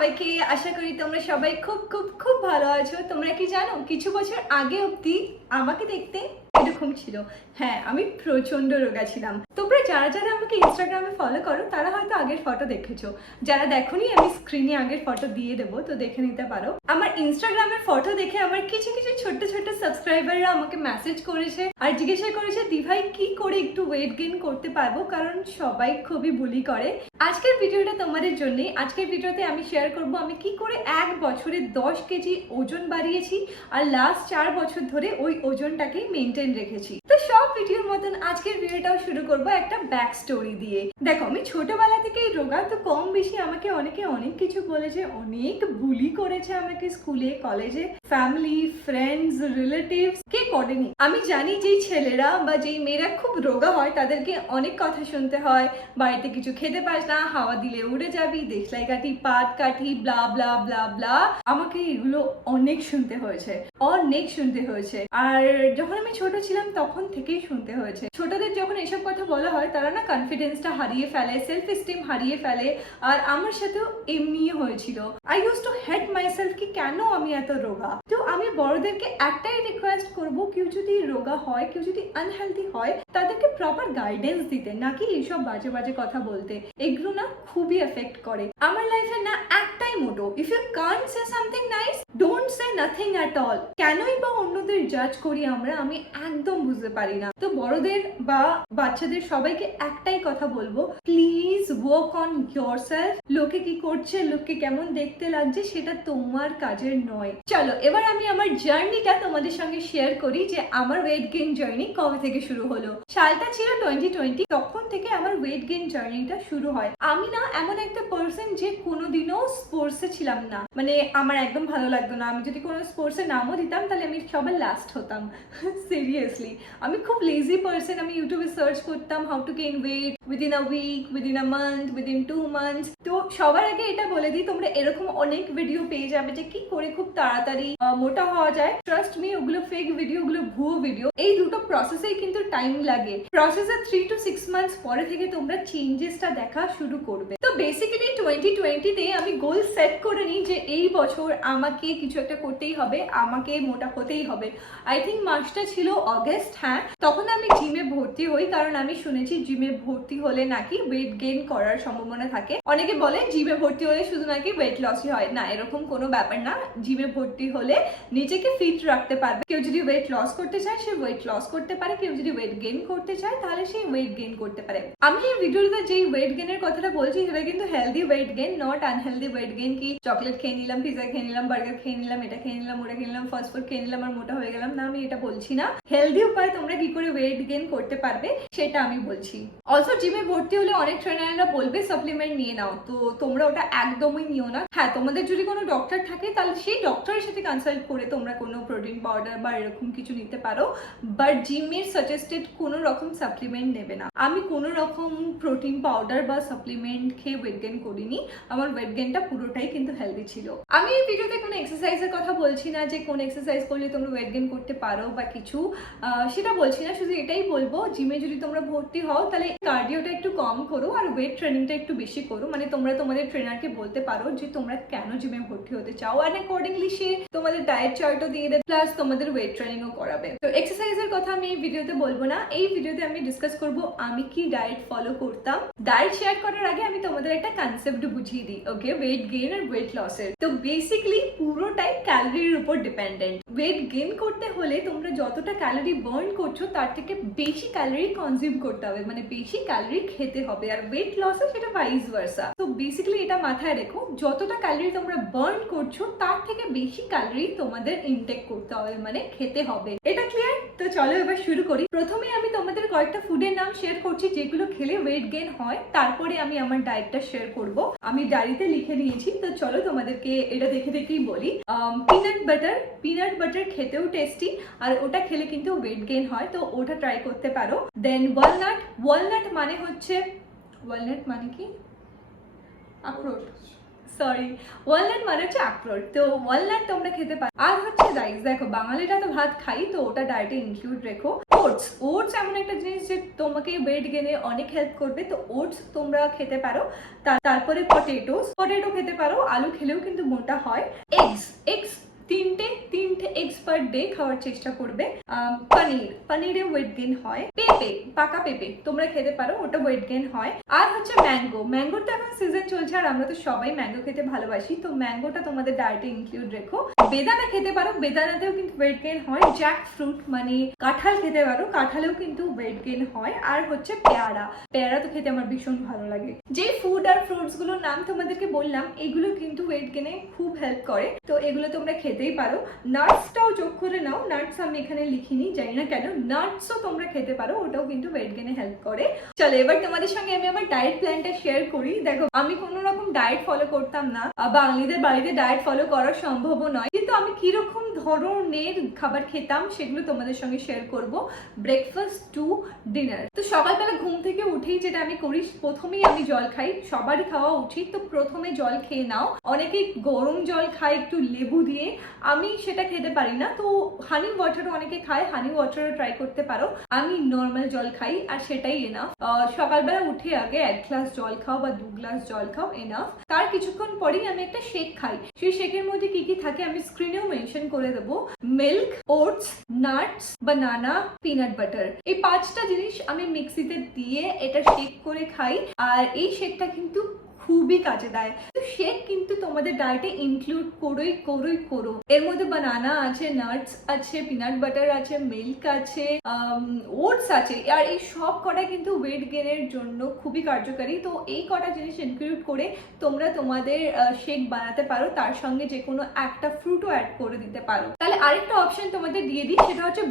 সবাইকে, আশা করি তোমরা সবাই খুব খুব খুব ভালো আছো। তোমরা কি জানো কিছু বছর আগে অবধি আমাকে দেখতে এরকম ছিল। হ্যাঁ, আমি প্রচন্ড রোগা ছিলাম। তোমরা যারা যারা আমাকে ইনস্টাগ্রামে ফলো করো তারা হয়তো আগের ফটো দেখেছো, যারা দেখোনি আমি স্ক্রিনে আগের ফটো দিয়ে দেবো, তো দেখে নিতে পারো। আমার ইনস্টাগ্রামের ফটো দেখে আমার কিছু কিছু ছোট্ট ছোট্ট সাবস্ক্রাইবাররা আমাকে মেসেজ করেছে আর জিজ্ঞাসা করেছে দিভাই কি করে একটু ওয়েট গেইন করতে পারবো, কারণ সবাই খুবই বুলি করে। আজকের ভিডিওটা তোমাদের জন্যই। আজকের ভিডিওতে আমি শেয়ার করব আমি কি করে 1 বছরে 10 কেজি ওজন বাড়িয়েছি আর লাস্ট 4 বছর ধরে ওই ওজনটাকে মেনটেন রেখেছি। তো সব ভিডিওর মতন আজকের ভিডিওটাও শুরু করব একটা ব্যাক স্টোরি দিয়ে। দেখো, আমি ছোটবেলা থেকেই রোগা, তো কম বেশি আমাকে অনেকে অনেক কিছু বলেছে, অনেক বুলি করেছে আমাকে স্কুলে, কলেজে, ফ্যামিলি, ফ্রেন্ডস, রিলেটিভস, কে করেনি। আমি জানি যেই ছেলেরা বা যেই মেয়েরা খুব রোগা হয় তাদেরকে অনেক কথা শুনতে হয়, বাড়িতে কিছু খেতে পারিস না, হাওয়া দিলে উড়ে যাবি, দেশলাই কাঠি, পাট কাঠি, ব্লা ব্লা ব্লা ব্লা। আমাকে এগুলো অনেক শুনতে হয়েছে, অনেক শুনতে হয়েছে। আর যখন আমি ছোট ছিলাম তখন থেকেই শুনতে হয়েছে। ছোটদের যখন এসব কথা বলা হয় তারা না কনফিডেন্সটা হারিয়ে ফেলে, সেলফ এস্টিম হারিয়ে ফেলে। আর আমার সাথেও এমনি হয়েছিল। I use to hate myself কি কেন আমি এত রোগা। তো আমি বড়দেরকে একটাই রিকোয়েস্ট করব, কেউ যদি রোগা হয়, কেউ যদি আনহেলদি হয়, তাদেরকে প্রপার গাইডেন্স দিতে, নাকি এইসব বাজে বাজে কথা বলতে। এগুলো না খুবই এফেক্ট করে। আমার লাইফে না একটাই motto, if you can't say something nice, don't say nothing at all. কেনই বা অন্যদের জাজ করি আমরা, আমি একদম বুঝতে পারি না। তো বড়দের বা বাচ্চাদের সবাইকে একটাই কথা বলবো, প্লিজ ওয়ার্ক অন ইয়োরসেলফ। লোকে কি করছে, লোককে কেমন দেখতে লাগছে, সেটা তোমার কাজের নয়। চলো এবার আমি আমার জার্নিটা তোমাদের সঙ্গে শেয়ার করি, যে আমার ওয়েট গেইন জার্নি কবে থেকে শুরু হলো। সালটা ছিল 2020, তখন থেকে আমার ওয়েট গেইন জার্নিটা শুরু হয়। আমি না এমন একটা পার্সন যে কোনোদিনও স্পোর্টসে ছিলাম না, মানে আমার একদম ভালো লাগতো না। আমি যদি কোনো স্পোর্টসে নামও দিতাম তাহলে আমি সবার লাস্ট হতাম। সিরিয়াসলি আমি খুব লেজি পার্সন। আমি ইউটিউবে সার্চ করতাম how to gain weight within a week, within a month, within 2 months. তো সবার আগে এটা বলে দিই, তোমরা এরকম অনেক ভিডিও পেয়ে যাবে যে কি করে খুব তাড়াতাড়ি মোটা হওয়া যায়। ট্রাস্ট মি, ওগুলো ফেক ভিডিও, ওগুলো ভুয়ো ভিডিও। এই দুটো প্রসেসেই কিন্তু টাইম লাগে। প্রসেসের 3 to 6 মান্থস পরে থেকে তোমরা চেঞ্জেসটা দেখা শুরু করবে। তো বেসিক্যালি 2020-তে আমি গোল সেট করে নিই যে এই বছর আমাকে কিছু একটা করতেই হবে, আমাকে মোটা হতেই হবে। আই থিঙ্ক মাসটা ছিল অগস্ট। হ্যাঁ, তখন আমি জিমে ভর্তি হই, কারণ আমি শুনেছি জিমে ভর্তি হলে নাকি ওয়েট গেইন করার সম্ভাবনা থাকে। অনেকে বলে জিমে ভর্তি হলে শুধু নাকি ওয়েট লসই হয়, না এরকম কোনো ব্যাপার না। জিমে ভর্তি হলে নিজেকে ফিট রাখতে পারবে। কেউ যদি ওয়েট লস করতে চায় সে ওয়েট লস করতে পারে, কেউ যদি ওয়েট গেইন করতে চায় তাহলে সে ওয়েট গেইন করতে পারে। আমি এই ভিডিওতে যেই ওয়েট গেইনের কথাটা বলছি সেটা কিন্তু healthy weight gain, not unhealthy weight gain. কি চকলেট খেয়ে নিলাম, পিজা খেয়ে নিলাম, বার্গার খেয়ে নিলাম, এটা খেয়ে নিলাম, ওটা খেয়ে নিলাম, ফাস্ট ফুড খেয়ে নিলাম আর মোটা হয়ে গেলাম, না আমি এটা বলছি না। হেলদি উপায় তোমরা কি করে ওয়েট গেইন করতে পারবে সেটা আমি বলছি। অলসো জিমে ভর্তি হলে অনেক ট্রেনাররা বলবে সাপ্লিমেন্ট নিয়ে নাও, তো তোমরা ওটা একদমই নিও না। হ্যাঁ, তোমাদের যদি কোনো ডক্টর থাকে তাহলে সেই ডক্টরের সাথে কনসাল্ট করে তোমরা কোনো প্রোটিন পাউডার বা এরকম কিছু নিতে পারো, বাট জিমের সাজেস্টেড কোনো রকম সাপ্লিমেন্ট নেবে না। আমি কোনো রকম প্রোটিন পাউডার বা সাপ্লিমেন্ট খেয়ে ওয়েট গেইন করিনি। আমার ওয়েট গেইনটা পুরোটাই কিন্তু হেলদি ছিল। আমি এই ভিডিওতে কোনো এক্সারসাইজের কথা বলছি না যে কোন এক্সারসাইজ করলে তোমরা ওয়েট গেইন করতে পারো বা কিছু, সেটা বলছি না। শুধু এটাই বলবো, জিমে যদি তোমরা ভর্তি হও তাহলে কার্ডিওটা একটু কম করো আর ওয়েট ট্রেনিংটা একটু বেশি করো। মানে তোমরা তোমাদের ট্রেনারকে বলতে পারো যে তোমরা কেন জিমে ভর্তি হতে চাও, আর অ্যাকর্ডিংলি সে তোমাদের ডায়েট চার্টও দিয়ে দেবে, প্লাস তোমাদের ওয়েট ট্রেনিংও করাবে। তো এক্সারসাইজের কথা আমি এই ভিডিওতে বলবো না। এই ভিডিওতে আমি ডিসকাস করবো আমি কি ডায়েট ফলো করতাম। ডায়েট শেয়ার করার আগে আমি তোমাদের একটা কনসেপ্ট বুঝিয়ে দিই, ওকে? ওয়েট গেইন আর ওয়েট লসের। তো বেসিক্যালি পুরোটাই ক্যালোরির উপর ডিপেন্ডেন্ট। ওয়েট গেইন করতে হলে তোমরা যতটা ক্যালোরি বার্ন করছো তার থেকে বেশি ক্যালোরি কনজিউম করতে হবে, মানে বেশি ক্যালোরি খেতে হবে। আর ওয়েট লসে সেটা ভাইস ভার্সা। তো বেসিক্যালি এটা মাথায় রেখো, যতটা ক্যালোরি তোমরা বার্ন করছো তার থেকে বেশি ক্যালোরি তোমাদের ইনটেক করতে হবে, মানে খেতে হবে। এটা ক্লিয়ার? তো চলো এবার শুরু করি। প্রথমে আমি তোমাদের কয়েকটা ফুডের নাম শেয়ার করছি যেগুলো খেলে ওয়েট গেইন হয়, তারপরে আমি আমার ডায়েটটা শেয়ার করব। আমি ডায়েরিতে লিখে নিয়েছি, তো চলো তোমাদেরকে এটা দেখে দেখেই বলি। পিনাট বাটার খেতেও টেস্টি, আর ওটা খেলে কিন্তু ওয়েট গেইন হয়, তো ওটা ট্রাই করতে পারো। দেন ওয়ালনাট মানে হচ্ছে, ওয়ালনাট মানে কি? আখরোট। সরি, ওয়ালনাট মানে হচ্ছে আখরোট। তো ওয়ালনাট তোমরা খেতে পারো। আর হচ্ছে রাইস, দেখো বাঙালিরা তো ভাত খাই, তো ওটা ডায়েটে ইনক্লুড রেখো। ওটস, ওটস এমন একটা জিনিস যে তোমাকে ওয়েট গেনে অনেক হেল্প করবে, তো ওটস তোমরা খেতে পারো। তারপরে পটেটো খেতে পারো, আলু খেলেও কিন্তু মোটা হয়। এগস তিনটে এগস পার ডে খাওয়ার চেষ্টা করবে। পনিরে ওয়েট গেইন হয়। পাকা পেঁপে তোমরা খেতে পারো, ওটা ওয়েট গেইন হয়। আর হচ্ছে ম্যাঙ্গোর তো এখন সিজন চলছে, আর আমরা তো সবাই ম্যাঙ্গো খেতে ভালোবাসি, তো ম্যাঙ্গোটা তোমাদের ডায়েটে ইনক্লুড রেখো। বেদানা খেতে পারো, বেদানাতেও কিন্তু ওয়েট গেইন হয়। জ্যাক ফ্রুট মানে কাঁঠাল খেতে পারো, কাঁঠালেও কিন্তু ওয়েট গেইন হয়। আর হচ্ছে পেয়ারা তো খেতে আমার ভীষণ ভালো লাগে। যে ফুড আর ফ্রুটস গুলোর নাম তোমাদেরকে বললাম, এগুলো কিন্তু ওয়েট গেইনে খুব হেল্প করে, তো এগুলো তোমরা খেতেই পারো। নাটসটাও যোগ করে নাও, নাটস আমি এখানে লিখিনি, জানি না কেন, নাটসও তোমরা খেতে পারো, ওটাও কিন্তু ওয়েট গেইনে হেল্প করে। চলো এবার তোমাদের সঙ্গে আমি আমার ডায়েট প্ল্যানটা শেয়ার করি। দেখো আমি কোনো রকম ডায়েট ফলো করতাম না, বাঙালিদের বাড়িতে ডায়েট ফলো করা সম্ভবও নয়, কিন্তু আমি কিরকম ধরনের খাবার খেতাম সেগুলো তোমাদের সঙ্গে শেয়ার করব। Breakfast to dinner. তো সকালবেলা ঘুম থেকে উঠেই যেটা আমি করি, প্রথমেই আমি জল খাই, সবারই খাওয়া উচিত। তো প্রথমে জল খেয়ে নাও, অনেকেই গরম জল খায় একটু লেবু দিয়ে, আমি সেটা খেতে পারি না, তো হানি ওয়াটারও অনেকে খায়, হানি ওয়াটারও ট্রাই করতে পারো। আমি নর্মাল জল খাই, আর সেটাই এনাফ। সকালবেলা উঠে আগে 1 গ্লাস জল খাও বা 2 গ্লাস জল খাও, এনাফ। তার কিছুক্ষণ পরেই আমি একটা শেক খাই। সেই শেকের মধ্যে কি কি থাকে আমি স্ক্রিনেও মেনশন করে দেবো। মিল্ক, ওটস, নাটস, বানানা, পিনাট বাটার, এই 5টা জিনিস আমি মিক্সিতে দিয়ে এটা শেক করে খাই, আর এই শেকটা কিন্তু খুবই কাজে দেয়। তো শেক কিন্তু তোমাদের ডায়েটে ইনক্লুড করো। এর মধ্যে বানানা আছে, নাটস আছে, পিনাট বাটার আছে, মিল্ক আছে, ওটস আছে, আর এই সব কটা কিন্তু ওয়েট গেনের জন্য খুবই কার্যকারী। তো এই কটা জিনিস ইনক্লুড করে তোমরা তোমাদের শেক বানাতে পারো, তার সঙ্গে যে কোনো একটা ফ্রুটও অ্যাড করে দিতে পারো। তাহলে আরেকটা অপশন তোমাদের দিয়ে দিই, সেটা হচ্ছে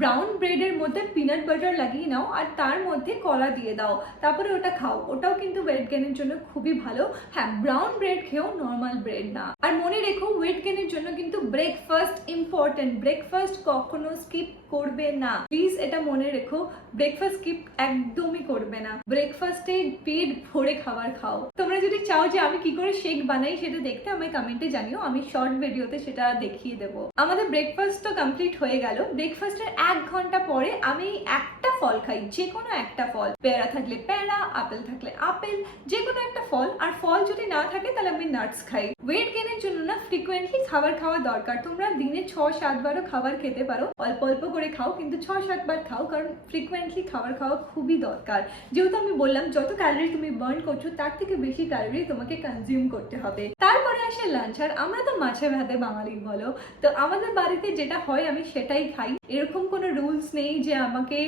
ব্রাউন ব্রেডের মধ্যে পিনাট বাটার লাগিয়ে নাও, আর তার মধ্যে কলা দিয়ে দাও, তারপরে ওটা খাও, ওটাও কিন্তু ওয়েট গেনের জন্য খুবই ভালো। হ্যাঁ, ব্রাউন ব্রেড খেও, নর্মাল ব্রেড না। আর মনে রেখো ওয়েট গেনের জন্য কিন্তু ব্রেকফাস্ট ইম্পর্টেন্ট, ব্রেকফাস্ট কখনো স্কিপ করবে না, প্লিজ এটা মনে রেখো। ব্রেকফাস্ট স্কিপ একদমই করবে না, ব্রেকফাস্টে পেট ভরে খাবার খাও। তোমরা যদি চাও যে আমি কি করে শেক বানাই সেটা দেখতে, আমায় কমেন্টে জানিও, আমি শর্ট ভিডিওতে সেটা দেখিয়ে দেবো। আমাদের ব্রেকফাস্ট তো কমপ্লিট হয়ে গেল। ব্রেকফাস্টের 1 ঘন্টা পরে আমি একটা ফল খাই, যে কোনো একটা ফল, পেয়ারা থাকলে পেয়ারা, আপেল থাকলে আপেল, যে কোনো একটা ফল। আর ফল যদি না থাকে তাহলে আমি নাটস খাই। ওয়েট গেনের জন্য না ফ্রিকোয়েন্টলি খাবার খাওয়া দরকার। তোমরা দিনে 6-7 বারও খাবার খেতে পারো, অল্প অল্প করে খাও, কিন্তু 6-7 বার খাও, কারণ ফ্রিকোয়েন্টলি খাবার খাওয়া খুবই দরকার। যেহেতু আমি বললাম যত ক্যালোরি তুমি বার্ন করছো তার থেকে বেশি ক্যালোরি তোমাকে কনজিউম করতে হবে। তারপরে আসে লাঞ্চ, আর আমরা তো মাছে ভাতে বাঙালি বলো, তো আমাদের বাড়িতে যেটা হয় আমি সেটাই খাই। এরকম কোনো রুলস নেই যে আমাকে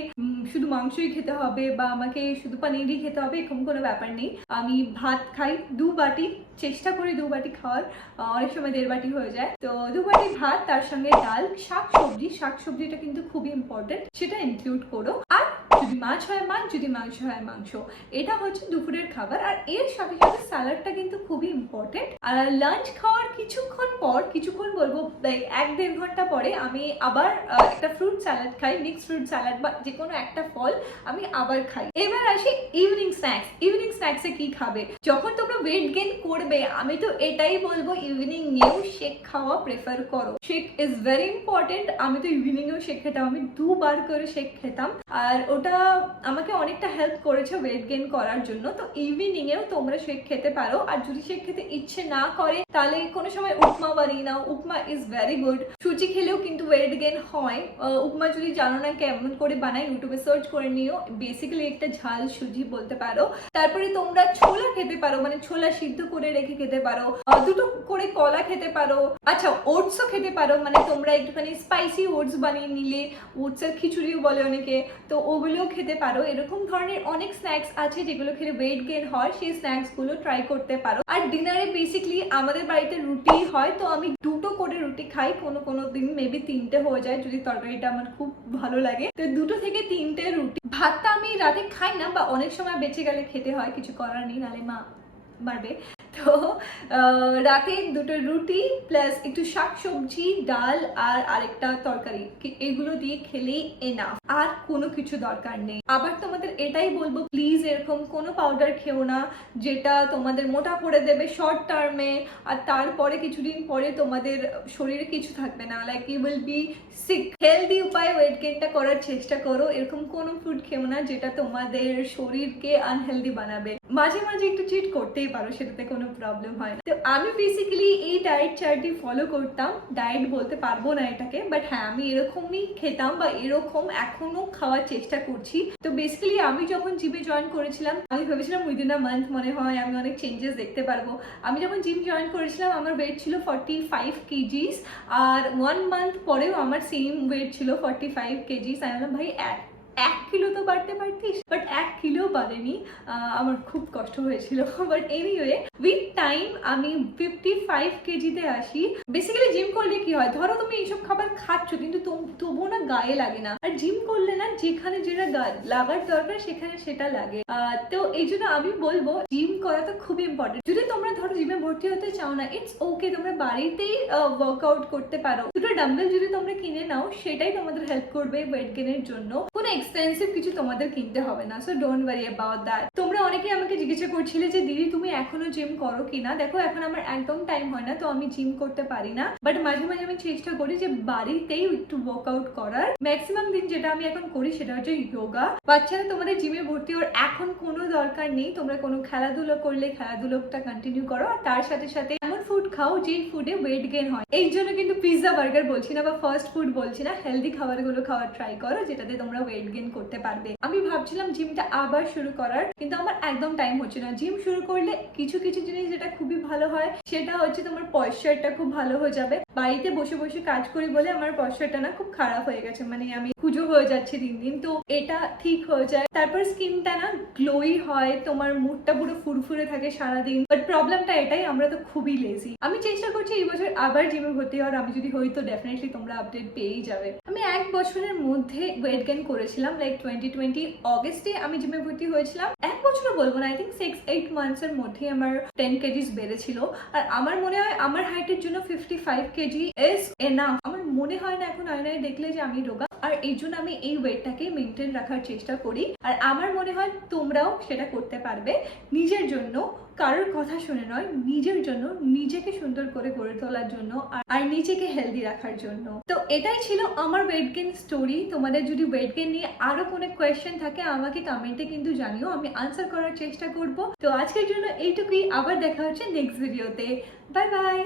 শুধু মাংসই খেতে হবে বা আমাকে শুধু পানিরই খেতে হবে, এরকম কোনো ব্যাপার নেই। আমি ভাত খাই 2 বাটি, চেষ্টা করি 2 বাটি খাওয়ার, অনেক সময় 1.5 বাটি হয়ে যায়। তো 2 বাটি ভাত, তার সঙ্গে ডাল, শাকসবজিটা কিন্তু খুবই ইম্পর্টেন্ট, সেটা ইনক্লুড করো। আর যদি মাছ হয় মাছ, যদি মাংস হয় মাংস, এটা হচ্ছে দুপুরের খাবার। আর এর সাথে সাথে স্যালাডটা কিন্তু খুবই ইম্পর্টেন্ট। আর লাঞ্চ খাওয়ার কিছুক্ষণ বলবো 1-1.5 ঘন্টা পরে আমি আবার একটা ফ্রুট স্যালাড খাই, মিক্স ফ্রুট স্যালাড বা যে কোনো একটা ফল আমি আবার খাই। এবার আসি ইভিনিং স্ন্যাক্সে কি খাবে যখন তোমরা ওয়েট গেইন করবে। আমি তো এটাই বলবো, ইভিনিং নিয়েও শেক খাওয়া প্রেফার করো, শেক ইজ ভেরি ইম্পর্টেন্ট। আমি তো ইভিনিংয়েও শেক খেতাম, আমি 2 বার করে শেক খেতাম, আর ওটা আমাকে অনেকটা হেল্প করেছে ওয়েট গেইন করার জন্য। তো ইভিনিংয়েও তোমরা শেক খেতে পারো। আর যদি শেক খেতে ইচ্ছে না করে তাহলে কোনো সময় উপমা বানিয়ে নাও, উপমা ইজ ভেরি গুড। সুজি খেলেও কিন্তু ওয়েট গেইন হয়। উপমা যদি জানো না কেমন করে বানাই, ইউটিউবে সার্চ করে নিও, বেসিক্যালি একটা ঝাল সুজি বলতে পারো। তারপরে তোমরা ছোলা খেতে পারো, মানে ছোলা সিদ্ধ করে রেখে খেতে পারো, 2টো করে কলা খেতে পারো। আচ্ছা, ওটসও খেতে পারো, মানে তোমরা একটুখানি স্পাইসি ওটস বানিয়ে নিলে, ওটসের খিচুড়িও বলে অনেকে, তো ওগুলোও খেতে পারো। এরকম ধরনের অনেক স্ন্যাক্স আছে যেগুলো খেলে ওয়েট গেইন হয়, সেই স্ন্যাক্সগুলো ট্রাই করতে পারো। আর ডিনারে বেসিক্যালি আমাদের বাড়িতে রুটি হয়, তো আমি 2টো করে রুটি খাই, কোনো দিন মেবি 3টে হয়ে যায় যদি তরকারিটা আমার খুব ভালো লাগে। তো 2টো থেকে 3টে রুটি। ভাতটা আমি রাতে খাই না, বা অনেক সময় বেঁচে গেলে খেতে হয়, কিছু করার নেই, নাহলে মা মারবে। তো রাতে দুটো রুটি প্লাস একটু শাকসবজি, ডাল আর আরেকটা তরকারি, এগুলো দিয়ে খেলেই এনাফ, আর কোনো কিছু দরকার নেই। আবার তোমাদের এটাই বলবো, প্লিজ এরকম কোনো পাউডার খেও না যেটা তোমাদের মোটা করে দেবে শর্ট টার্মে, আর তারপরে কিছুদিন পরে তোমাদের শরীরে কিছু থাকবে না, like you will be sick. Healthy উপায়ে ওয়েট গেইনটা করার চেষ্টা করো। এরকম কোনো ফুড খেও না যেটা তোমাদের শরীরকে আনহেলদি বানাবে। মাঝে মাঝে একটু চিট করতেই পারো, সেটাতে কোনো প্রবলেম হয় না। তো আমি বেসিক্যালি এই ডায়েট চার্টটি ফলো করতাম, ডায়েট বলতে পারবো না এটাকে, বাট হ্যাঁ আমি এরকমই খেতাম বা এরকম এখনো খাওয়ার চেষ্টা করছি। তো বেসিক্যালি আমি যখন জিমে জয়েন করেছিলাম, আমি ভেবেছিলাম উইদিন আ মান্থ মনে হয় আমি অনেক চেঞ্জেস দেখতে পারবো। আমি যখন জিম জয়েন করেছিলাম আমার ওয়েট ছিল 45 কেজিস, আর 1 মান্থ পরেও আমার সেম ওয়েট ছিল 45 কেজিস। আমি বললাম ভাই 1 কিলো তো বাড়তে পারতিস, বাট 1 কিলো বাড়েনি। আমার খুব কষ্ট হয়েছিল, বাট এনিওয়ে উইথ টাইম আমি 55 কেজিতে আসি। বেসিক্যালি জিম করলে কি হয়, ধরো তুমি এইসব খাবার খাচ্ছ কিন্তু তবুও না গায়ে লাগে না, আর জিম করলে না যেখানে যেটা লাগার দরকার সেখানে সেটা লাগে। তো এই জন্য আমি বলবো জিম করা তো খুবই ইম্পর্টেন্ট। যদি তোমরা ধরো জিমে ভর্তি হতে চাও না, ইটস ওকে, তোমরা বাড়িতেই ওয়ার্কআউট করতে পারো। দুটো ডাম্বেল যদি তোমরা কিনে নাও সেটাই তোমাদের হেল্প করবে ওয়েট গেইনের জন্য। কোনো এক্সপেন্সিভ কিছু তোমাদের কিনতে হবে না, so don't worry about that. তোমরা অনেকেই আমাকে জিজ্ঞাসা করছিলে যে দিদি তুমি এখনো জিম করো কিনা। দেখো এখন আমার একদম টাইম হয় না, তো আমি জিম করতে পারি না, বাট মাঝে মাঝে আমি চেষ্টা করি যে বাড়িতেই একটু ওয়ার্কআউট করার। ম্যাক্সিমাম দিন যেটা আমি এখন করি সেটা হচ্ছে যোগা। বাচ্চারা তোমাদের জিমে ভর্তি হওয়ার এখন কোনো দরকার নেই, তোমরা কোনো খেলাধুলো করলে খেলাধুলোটা কন্টিনিউ করো, আর তার সাথে সাথে এমন ফুড খাও যেই ফুডে ওয়েট গেইন হয়। এই জন্য কিন্তু পিৎজা বার্গার বলছি না বা ফাস্ট ফুড বলছি না, হেলদি খাবারগুলো খাওয়ার ট্রাই করো যেটাতে তোমরা ওয়েট গেইন করতে পারবে। আমি ভাবছিলাম জিমটা আবার শুরু করার, কিন্তু আমার একদম টাইম হচ্ছে না। জিম শুরু করলে কিছু কিছু জিনিস যেটা খুবই ভালো হয় সেটা হচ্ছে তোমার পয়সাটা খুব ভালো হয়ে যাবে। বাড়িতে বসে বসে কাজ করি বলে আমার পয়সাটা না খুব খারাপ হয়ে গেছে, মানে আমি পুজো হয়ে যাচ্ছে দিন দিন, তো এটা ঠিক হয়ে যায়। তারপর স্কিনটা না গ্লোই হয়, তোমার মুডটা পুরো ফুরফুরে থাকে সারাদিন। বাট প্রবলেমটা এটাই, আমরা তো খুবই লেজি। আমি চেষ্টা করছি এই বছর আবার জিমে ভর্তি হওয়ার, আমি যদি হই তো ডেফিনেটলি তোমরা আপডেট পেয়েই যাবে। আমি 1 বছরের মধ্যে ওয়েট গেইন করেছিলাম, লাইক 2020 অগস্টে আমি জিমে ভর্তি হয়েছিলাম। 1 বছরও বলবো না, আই থিঙ্ক 6-8 মান্থসের মধ্যে আমার 10 কেজিস বেড়েছিল। আর আমার মনে হয় আমার হাইটের জন্য 55 কেজি ইজ এনাফ। আমার মনে হয় না এখন আয়নায় দেখলে যে আমি রোগা, আর এই জন্য আমি এই ওয়েটটাকে মেনটেন রাখার চেষ্টা করি। আর আমার মনে হয় তোমরাও সেটা করতে পারবে নিজের জন্য, কারোর কথা শুনে নয়, নিজের জন্য, নিজেকে সুন্দর করে গড়ে তোলার জন্য আর নিজেকে হেলদি রাখার জন্য। তো এটাই ছিল আমার ওয়েট গেইন স্টোরি। তোমাদের যদি ওয়েট গেইন নিয়ে আরো কোনো কোয়েশ্চেন থাকে আমাকে কমেন্টে কিন্তু জানিও, আমি আনসার করার চেষ্টা করব। তো আজকের জন্য এইটুকুই, আবার দেখা হচ্ছে নেক্সট ভিডিওতে। Bye bye.